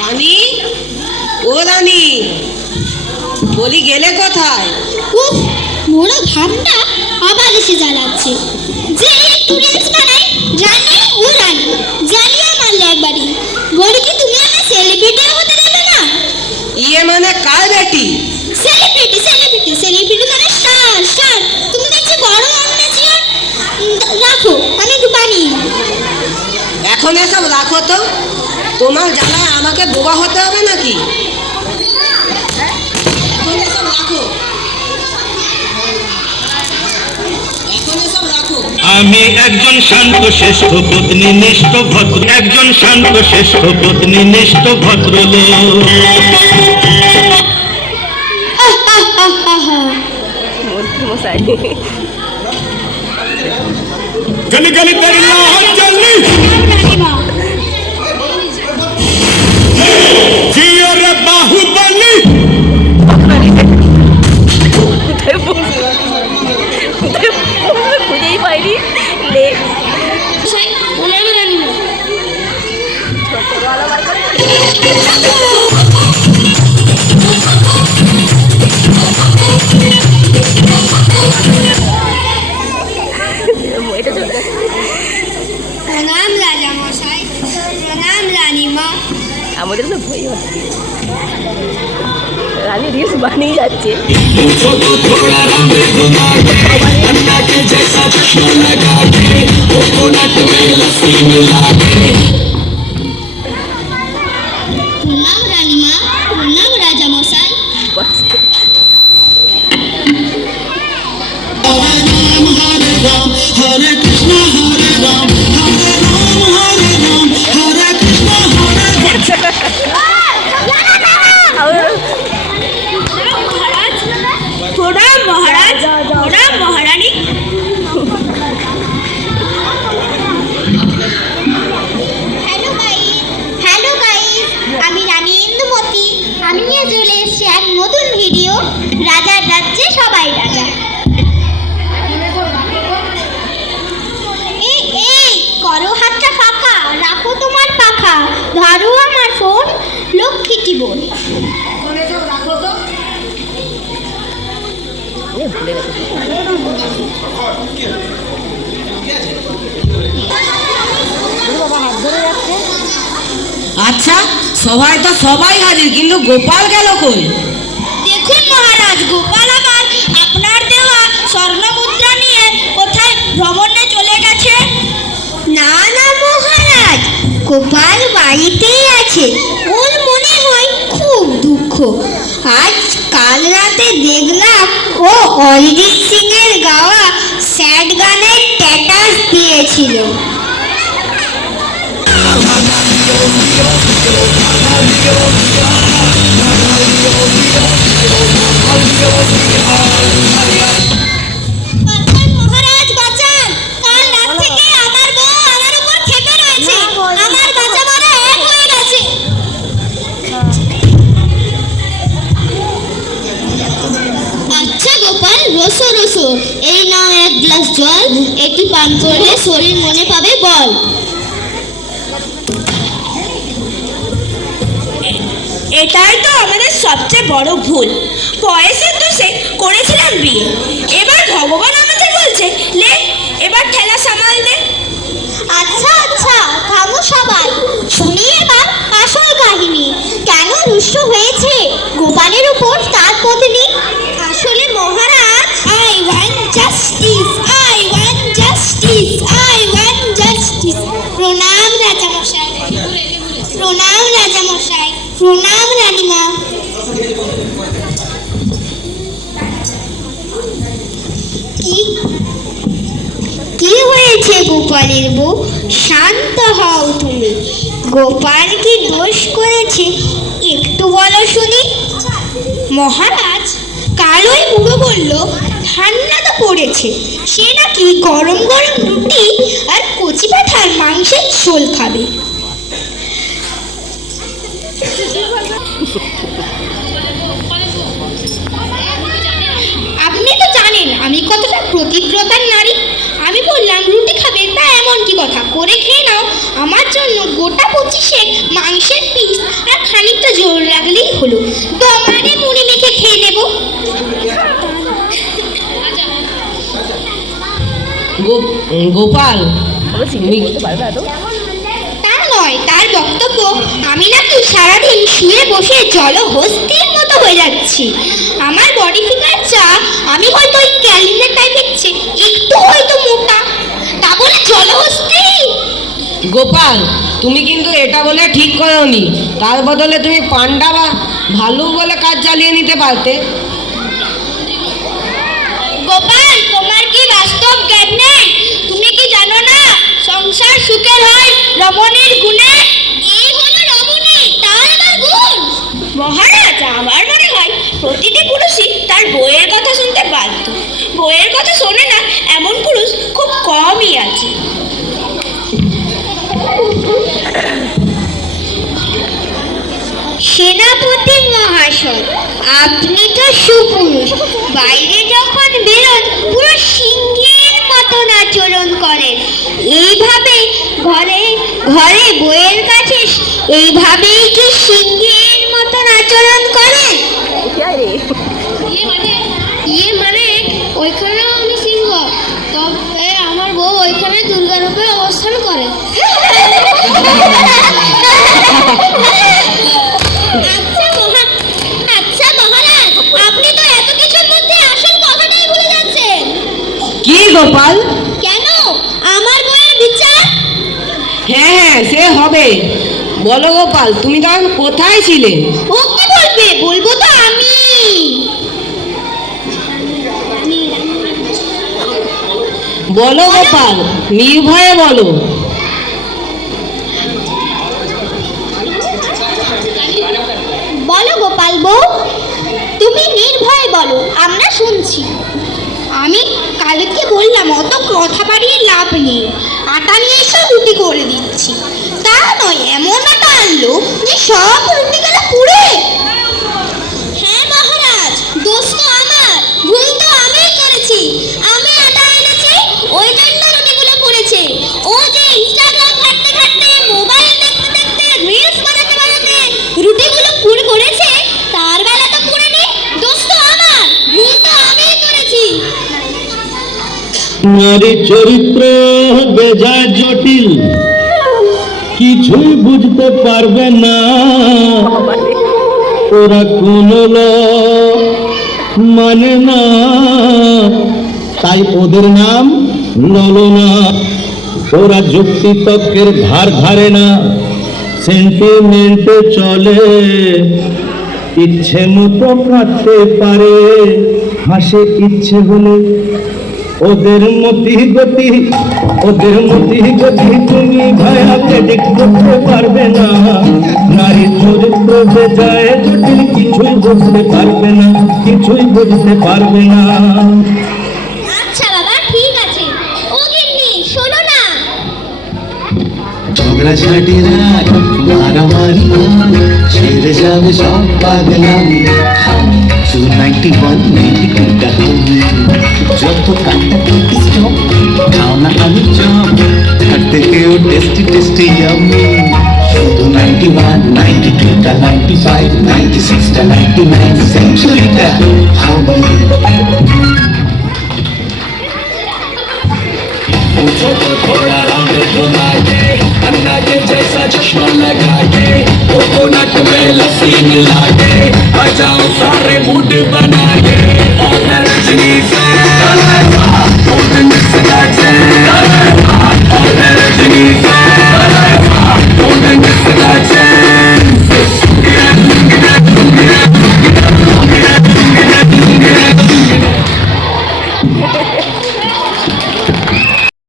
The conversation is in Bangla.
রানী, ও রানী, বলি গেলে কোথায়? উফ, মোড়া ঘামটা আবার এসে জ্বালাচ্ছে। যে একটু রিলস বানাই, রানী ও রানী জ্বালিয়ে মারলে একবারই। বলি কি তুমি আমার সেলিব্রিটি হতে দেবে না? ইয়ে মানে কার বেটি? সেলিব্রিটি সেলিব্রিটি সেলিব্রিটি মানে স্টার স্টার। তুমি দেখছি বড় অ্যাম্বিশন। রাখো, আমি একটু বানিয়ে। এখন এসব রাখো তো, তোমার জ্বালায় আমাকে বোবা হতে হবে নাকি? এখন এসব রাখো, এখন এসব রাখো। আমি একজন শান্ত শ্রেষ্ঠ পত্নী নিষ্ঠ ভদ্র, একজন শান্ত শ্রেষ্ঠ পত্নী নিষ্ঠ ভদ্রলোক। গলি গলি তেরি লাল জলি জিও রে বাহুবলি। খুঁজেই পাইনি লে প্রণাম রাজা মশাই, প্রণাম রানীমা। আমাদের তো ভয় হচ্ছে, রানী রিলস বানিয়ে যাচ্ছে। প্রণাম রানীমা, প্রণাম রাজা মশাই। হরে কৃষ্ণ হরে রাম হরে রাম হরে রাম হরে কৃষ্ণ হরে প্রণাম মহারাজ, প্রণাম মহারানী। হ্যালো গাইস, আমি রানী ইন্দুমতি। আমি নিয়ে চলে এসেছি এক নতুন ভিডিও, রাজার রাজ্যে সবাই রাজা। এই করো হাতটা ফাঁকা, রাখো তোমার পাখা, ধরো আমার ফোন, লক্ষ্মীটি বোন। ভুলে গেছে। আচ্ছা, সবাই তো সবাই হাজির, কিন্তু গোপাল গেল কই? দেখুন মহারাজ, গোপাল আবার আপনার দেওয়া স্বর্ণ মুদ্রা নিয়ে কোথায় ভ্রমণে চলে গেছে। না না মহারাজ, গোপাল বাড়িতেই আছে। ওর মনে হয় খুব দুঃখ। আজ কাল রাতে দেখলাম ও অরিজিৎ সিং এর গাওয়া স্যাড গানের স্ট্যাটাস দিয়েছিল। মহারাজ বাঁচান, কাল রাত থেকে আমার বউ আমার উপর খেপে রয়েছে। আমার বাঁচা মারা এক হয়ে গেছে। আচ্ছা গোপাল, রসো রসো, এই নাও এক গ্লাস জল, এটি পান করলে শরীর মনে পাবে বল। এটাই তো আমাদের সবচেয়ে বড় ভুল। বয়সের দোষে করেছিলাম বিয়ে, এবার ভগবান আমাদের বলছে লে এবার ঠেলা সামাল দে। আচ্ছা আচ্ছা, থামো সবাই, শুনি এবার আসল কাহিনী। কেন রুষ্ট হয়েছে গোপালের উপর তার পত্নী? আসলে মহারাজ, I want justice, I want justice, I want justice. প্রণাম রাজা মশাই, প্রণাম রাজা মশাই, প্রণাম রানীমা। কি হয়েছে গোপালের বউ? শান্ত হও তুমি। গোপাল কি দোষ করেছে একটু বলো শুনি। মহারাজ, কাল ওই বুড়ো বলল ঠান্ডা তো পড়েছে, সে নাকি গরম গরম রুটি আর কচি পাঁঠার মাংসের ঝোল খাবে। পতিব্রতার নারী। আমি বললাম রুটি খাবে তা এমন কি কথা, করে খেয়ে নাও। আমার জন্য গোটা 25 মাংসের পিস আর খানিকটা জোর রাখলেই হলো, দমারে মুড়ি মেখে খেয়ে নেব। গোপাল, আমরা চিনি বলতে পারবে এত? তা নয়, তার বক্তব্য আমি নাকি সারাদিন শুয়ে বসে জলহস্তির মতো হয়ে যাচ্ছি। আমার বডি ফিগার যা, আমি হয়তো ওই ক্যালেন্ডার টাইপের চেয়ে একটু হয়তো মোটা, তা বলে জলহস্তি। গোপাল, তুমি কিন্তু এটা বলে ঠিক করোনি। তার বদলে তুমি পান্ডা বা ভালুক বলে কাজ চালিয়ে নিতে পারতে। গোপাল, তোমার কি বাস্তব জ্ঞান নেই? তুমি কি জানো না সংসার সুখের হয় রমণীর গুণে? এই হলো রমণী, তার আবার গুণ। মহারাজ, আমার মনে হয় প্রতিটি পুরুষই তার বউয়ের কথা শুনতে বাধ্য। বউয়ের কথা শোনে না এমন পুরুষ খুব কমই আছে। সেনাপতি মহাশয়, আপনি তো সুপুরুষ, বাইরে যখন বেরোন পুরো সিংহের মতন আচরণ করেন। এইভাবে ঘরে ঘরে বইয়ের কাছে এইভাবেই কি সিংহের মতন আচরণ করেন? ইয়ে মানে ওইখানেও আমি সিংহ, তবে আমার বউ ওইখানে দুর্গা রূপে অবস্থান করে। আচ্ছা মহারাজ, আপনি তো এত কিছুর মধ্যে আসল কথাটাই ভুলে যাচ্ছেন। কি গোপাল? কেন? আমার বউয়ের বিচার। হ্যাঁ হ্যাঁ, সে হবে। বলো গোপাল, তুমি তখন কোথায় ছিলে? ও কি বলবে? বলবো তো আমি। বলো গোপাল, নির্ভয়ে বলো। বলো গোপাল বউ, তুমি নির্ভয়ে বলো, আমরা শুনছি। আমি কালকে বললাম অত কথা বাড়িয়ে লাভ নেই, আটা নিয়ে এসে রুটি করে দিচ্ছি। তা নয়, এমন আটা আনলো যে সব রুটিগুলো পুড়ে। হ্যাঁ মহারাজ, দোষ তো আমার, ভুল তো আমিই করেছি। আমি আটা এনেছি, ওই জন্য রুটিগুলো পুড়েছে। ও যে ইনস্টাগ্রাম ঘাঁটতে ঘাঁটতে, মোবাইল দেখতে দেখতে, রিলস বানাতে বানাতে রুটিগুলো পুড়ে করেছে, তার বেলা তো পুড়েনি। দোষ তো আমার, ভুল তো আমিই করেছি। নারী চরিত্র বেজায় জটিল, কিছুই বুঝতে পারবে না ওরা কোন মানে না, তাই ওদের নাম ললনা। ওরা যুক্তি তর্কের ধার ধারে না, সেন্টিমেন্টে চলে, ইচ্ছে মতো কাটতে পারে, হাসে ইচ্ছে হলে। ওদের মতি গতি তুমি ভায়াকে দেখ করতে পারবে না। নারী চরিত্র বেজায় জটিল, কিছুই বুঝতে পারবে না, কিছুই বুঝতে পারবে না। আচ্ছা বাবা, ঠিক আছে। ও গিন্নি, শোনো না। ঝগড়া ঝাঁটিরা মারামারি ছেড়ে যাবে সব পাগলামি। শুধু 91 92টা হবে, যত কাটাকুটি স্টপ, খাও না আলু চপ, তার থেকেও টেস্টি টেস্টি ইয়ামি। শুধু 91 92টা 95 96টা 99 সেঞ্চুরিটা হবে। थोड़ा रंग बनाए अन्ना के जैसा चश्मा